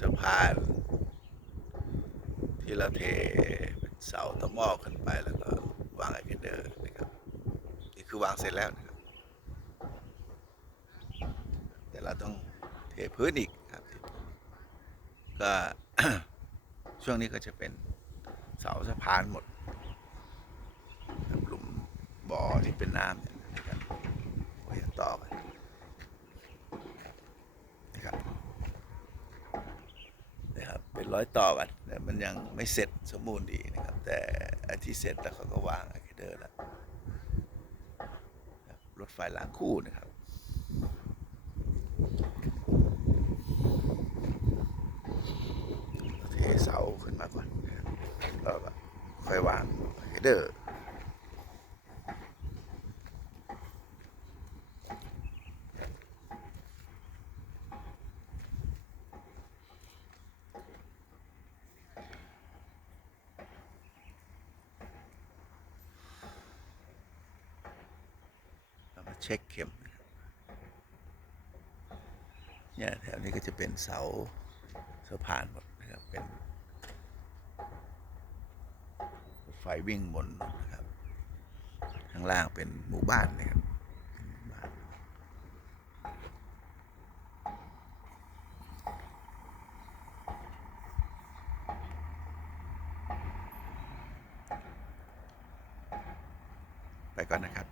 สะพานที่เราเทเป็นเสาตะหม้อขึ้นไปแล้วก็วางไอเกเดอร์นะครับนี่คือวางเสร็จแล้วนะครับแต่เราต้องเทพื้นอีกครับก็ช่วงนี้ก็จะเป็นเสาสะพานหมดหลุมบ่อที่เป็นน้ำเนี่ยนะครับไว้ต่อกันนะครับนะค็นร้อยต่อกันแต่มันยังไม่เสร็จสมบูรณ์ดีนะครับ แต่ไอ้ที่เสร็จแล้วเขาก็วางไอเดอร์แล้วรถไฟหลางคู่นะครับเทเสาขึ้นมาก่อนนะครับแล้วก็ค่อยวางเฮดเดอร์ เช็คเข็มเนี่ยแถวนี้ก็จะเป็นเสาสะพานหมดนะครับเป็นไฟวิ่งบนนะครับ ข้างล่างเป็นหมู่บ้านนะครับไปก่อนนะครับ